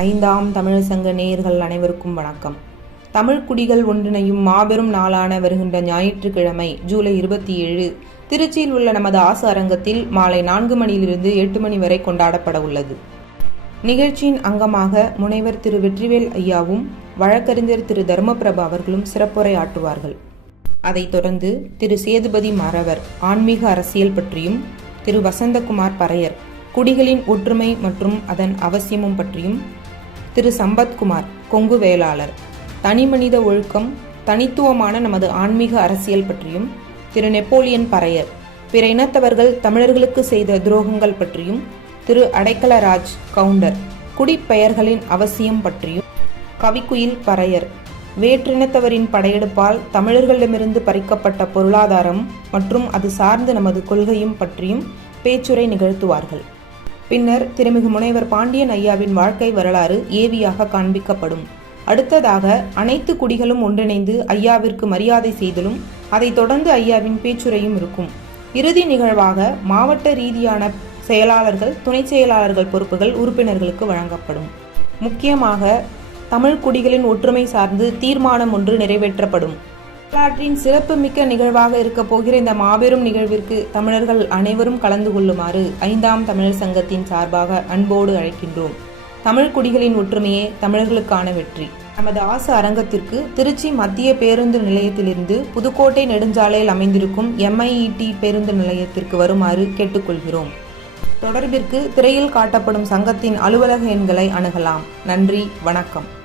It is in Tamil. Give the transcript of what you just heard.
ஐந்தாம் தமிழ் சங்க நேயர்கள் அனைவருக்கும் வணக்கம். தமிழ் குடிகள் ஒன்றிணையும் மாபெரும் நாளான வருகின்ற ஞாயிற்றுக்கிழமை ஜூலை இருபத்தி ஏழு திருச்சியில் உள்ள நமது ஆசு அரங்கத்தில் மாலை நான்கு மணியிலிருந்து எட்டு மணி வரை கொண்டாடப்பட உள்ளது. நிகழ்ச்சியின் அங்கமாக முனைவர் திரு வெற்றிவேல் ஐயாவும் வழக்கறிஞர் திரு தர்மபிரபா அவர்களும் சிறப்புரை ஆற்றுவார்கள் அதைத் தொடர்ந்து திரு சேதுபதி மறவர் ஆன்மீக அரசியல் பற்றியும் திரு வசந்தகுமார் பறையர் குடிகளின் ஒற்றுமை மற்றும் அதன் அவசியமும் பற்றியும் திரு சம்பத்குமார் கொங்கு வேளாளர். தனிமனித ஒழுக்கம் தனித்துவமான நமது ஆன்மீக அரசியல் பற்றியும் திரு நெப்போலியன் பறையர் பிற இனத்தவர்கள் தமிழர்களுக்கு செய்த துரோகங்கள் பற்றியும் திரு அடைக்கலராஜ் கவுண்டர் குடிப்பெயர்களின் அவசியம் பற்றியும். கவிக்குயில் பறையர் வேற்றினத்தவரின் படையெடுப்பால் தமிழர்களிடமிருந்து பறிக்கப்பட்ட பொருளாதாரம் மற்றும் அது சார்ந்த நமது கொள்கையும் பற்றியும் பேச்சுரை நிகழ்த்துவார்கள். பின்னர் திருமிகு முனைவர் பாண்டியன் ஐயாவின் வாழ்க்கை வரலாறு ஏவியாக காண்பிக்கப்படும். அடுத்ததாக அனைத்து குடிகளும் ஒன்றிணைந்து ஐயாவிற்கு மரியாதை செய்தலும் அதைத் தொடர்ந்து ஐயாவின் பேச்சுரையும் இருக்கும். இறுதி நிகழ்வாக மாவட்ட ரீதியான செயலாளர்கள் துணை செயலாளர்கள் பொறுப்புகள் உறுப்பினர்களுக்கு வழங்கப்படும். முக்கியமாக தமிழ் குடிகளின் ஒற்றுமை சார்ந்து தீர்மானம் ஒன்று நிறைவேற்றப்படும். வரலாற்றின் சிறப்புமிக்க நிகழ்வாக இருக்கப் போகிற இந்த மாபெரும் நிகழ்விற்கு தமிழர்கள் அனைவரும் கலந்து கொள்ளுமாறு ஐந்தாம் தமிழர் சங்கத்தின் சார்பாக அன்போடு அழைக்கின்றோம். தமிழ் குடிகளின் ஒற்றுமையே தமிழர்களுக்கான வெற்றி. நமது ஆசு அரங்கத்திற்கு திருச்சி மத்திய பேருந்து நிலையத்திலிருந்து புதுக்கோட்டை நெடுஞ்சாலையில் அமைந்திருக்கும் எம்ஐஇடி பேருந்து நிலையத்திற்கு வருமாறு கேட்டுக்கொள்கிறோம். தொடர்பிற்கு திரையில் காட்டப்படும் சங்கத்தின் அலுவலக எண்களை அணுகலாம். நன்றி வணக்கம்.